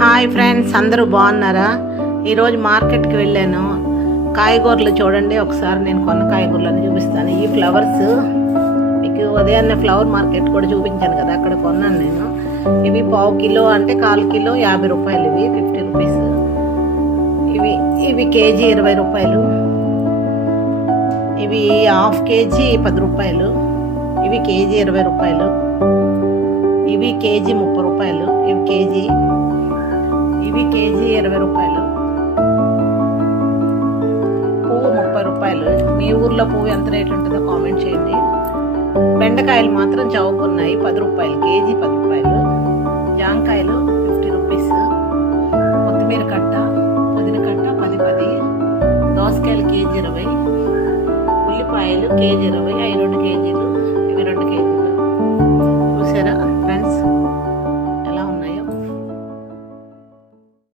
Hi friends, అందరూ బాగున్నారా? ఈరోజు మార్కెట్కి వెళ్ళాను. కాయగూరలు చూడండి, ఒకసారి నేను కొన్న కాయగూరలను చూపిస్తాను. ఈ ఫ్లవర్స్ మీకు ఉదయాన్నే ఫ్లవర్ మార్కెట్ కూడా చూపించాను కదా, అక్కడ కొన్నాను నేను. ఇవి పావు కిలో అంటే 1/4 కిలో 50 రూపాయలు, ఇవి 50 రూపీస్. ఇవి కేజీ 20 రూపాయలు. ఇవి హాఫ్ కేజీ 10 రూపాయలు. ఇవి కేజీ 20 రూపాయలు. ఇవి కేజీ 30 రూపాయలు. ఇవి కేజీ 20 రూపాయలు. పువ్వు 30 రూపాయలు. మీ ఊర్లో పువ్వు ఎంత రేట్ ఉంటుందో కామెంట్ చేయండి. బెండకాయలు మాత్రం చౌకున్నాయి, 10 రూపాయలు కేజీ, 10 రూపాయలు. జాంకాయలు 50 రూపీస్. కొత్తిమీర కట్ట, పుదీనా కట్ట 10. దోసకాయలు కేజీ 20. ఉల్లిపాయలు కేజీ 20.